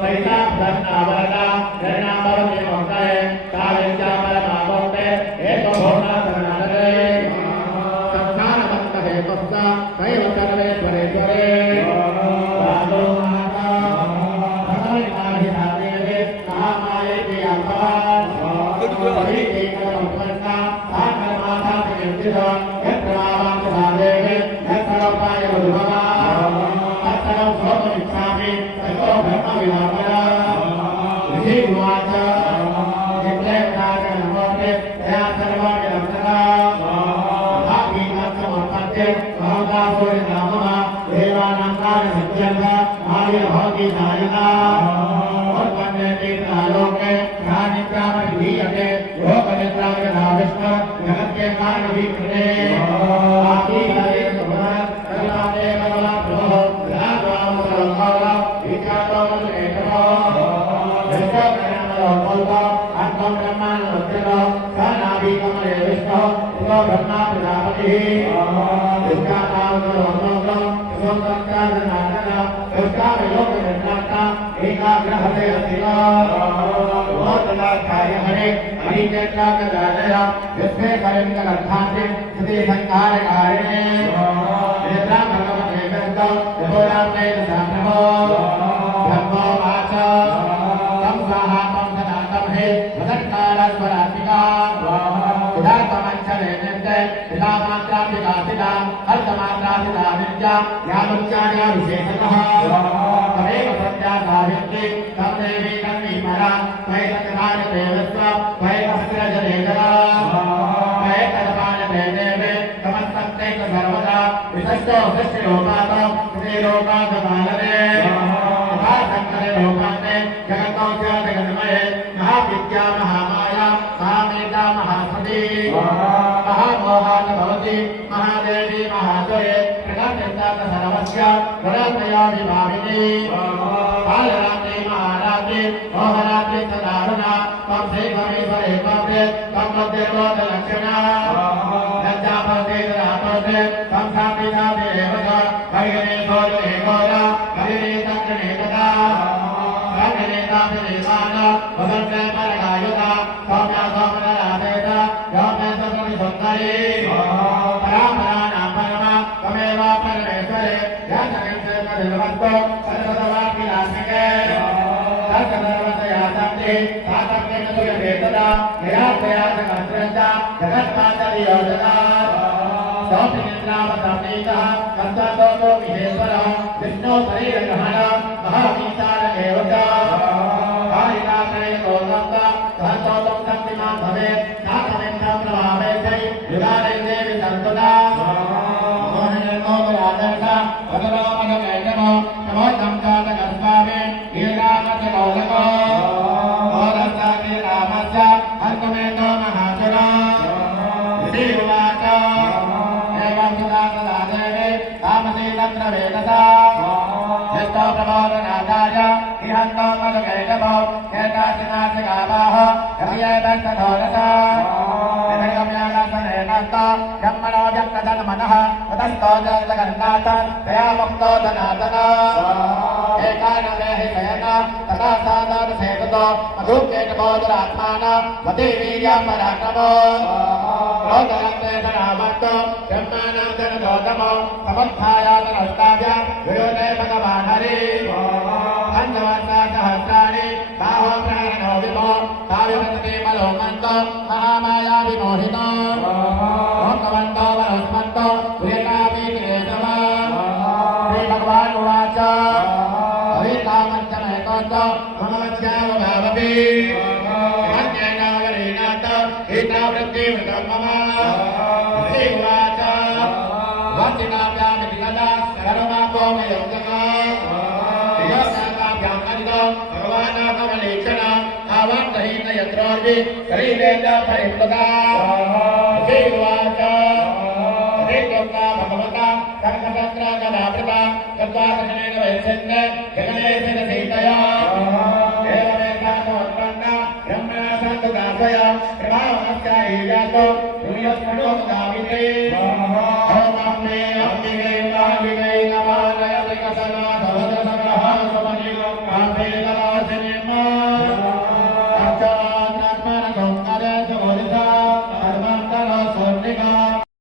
ไปตามสันนาบาลาเดนาบาลมีมองใจตาเลจาบาลมาบองเตเอโตโหนาสนาเดสังขารมันตะเหตุสะไสวัตระเวทวเรจเรสาโลมาตาทั้งหลายมาหินาเวมหามาเยติยัมปะปริเตกะตังปันตาทานมาทาเตจิตาเยตราวังสาเดเวนัสสะปายบุภะตัสสะโสมิชามิตโตภะวิหาระทิวาจาจิตเลตาจันโมเตยาสรวะยัมตะภาวิอัตสมัปปเตภาคาโสรินามะเทวานังกาลสัจจันทะอายุโหติสายนาวัฏวันเนติตาโลกเกญาณิปรามะวิยเตโยกะเนตรามะนาวิสนะยักเกมานะวิเนอาทิหะเรสุภะตะลาเตมะลาโตลาตามะสังฆาระวิจาโตมะเอกโตเดชะกะนะโลโตอัตตมะมะโลเตโตสานาภิกะมะเอวิสโตโตธรรมะปะนาปะติวิจาตาโลโตโตโสตังกะนะนะอุตตะโยกะเนตตะเอกะกะหะเตอติโลโอตนะกายหะเรอริเจตะกะดาเนยะวิสเมกะเรมิกะลันทานติสติสังขารกายเนเนตระภะคะวะเตเวโตโพราเตสัมภโมธัมโมวาจาตัมสหะตัมสนาตัมเหวัฏฏารัสวราติกาอุดาตมัญชะเรเนเตปิตามาตราปิตาสิตาอัตตมาตราสิตานิจจญาณุจจาญาวิเศษกะตเมวสัจจาสาวิติตัมเตวิตัมมิมราไวตักขานเตวสะไวกัสระเจเนจราไวตัตปานเตเนเวกัมสัตเตกะสรวตาวิสัจโตสัจโลกาตเตโลกาตบาลเนภาสังคเรโลกาเตจกตโตจาตกะนมะมหาวิจามหามายามหาเมตามหาสติมหาโมหะภวติมหาเดวีมหาโตเยประกาศตาสารวัสยะวรัตยาวิภาวินีปาลราติมหาราติโมหราติสดารุณาตัมเสภวิสเรกัมเตตัมมเตโรตลักษณะนัจจาภเตตระโตเตตัมสาปินาเตเอวะะไกเกเนโสเจโกระไกเนตังเนตตาไกเนตาเตเรมานะวะเตปะระกายตาสัมมาสัมพุทธะเตตะยะเมตตะวิสุทธัยปรามรานะปรมะกเมวะปะเรสเรยะจักเสปะเรวันโตสัตตะวะปิลาสิเกสัตตะวัตยาสัมติสาตังเมตุยเตตะเนยะเตยะสังฆัสสะจักขัตมาตะริโยตะโสตินินาปะตัมนิตะกัสสะโตโตมิเหสระวิสโนสรีระกหนะมหาวิจารเอวะกาลิกาเตโตตัมตะสันโตตัมตัมปิมาภเวนาคเมธัมปะวาเวไสยุราเรเตวิสันตุตาโมหะโมกราเตสะวะตะโรมะเกเนโมนโมตัมกาตะกัสสะเวอิรามัตโตละโกโอรัสสะเกรามัสสะอันตเมโตมหาชนะสิวาจาเอวังสุตาสดาเดเวตามสีตัตระเวทสะเจโตประโมทนาตายะอิหันโตมะเกเนโมเกตาสินาสกาบาหะกัมเยตัสสะโทนะสะเนกัมยาลัสสะเนนัตตะยัมมโนยักขะตันมนะหะตัสโตจักกันนาตังเตยะมุกโตตนาตนะเอกานะเวหิเตนะตถาสาตะเสกโตมะทุเกตโมตระมานะวติวิยามปะระนะโมโลกะเตสนามัตโตธัมมานังจนะโตตโมสมุทธายะตระตายังวิโยเตภะคะวาหะริอันตวัสสะสหัสสานิบาหุพระโนวิโมตาวิวัตติมะโลมันโตมหามายาวิโมหิโตโลกวันโตวะรัสมันโตเวนามิเกสวะเรภควานุวาจาอวิตามันจะไหนโตมโนวัจจาวะภาวติอัจเจนาวะรีนาโตอิตาปริติวิกัมมะสิวาจาวัจจินาปยามิติกะดาสารมาโกมะยงจังกะยะสังฆาภยังอันโตภควานาคมลิชนะอาวัตหินยตรวิสรีเดชะปริปตาสิวาจาสิกกะภควตาสังฆัตระกะดาปริตากัปปะกะเนเวเสเนกะเนเสนสีตยาเอวเมตาโมปันนะยัมมาสันตุกาสยะพระภาวะใจยะโตดุยะสโนกาวิเตโอมัมเมอัมมิเวมะเว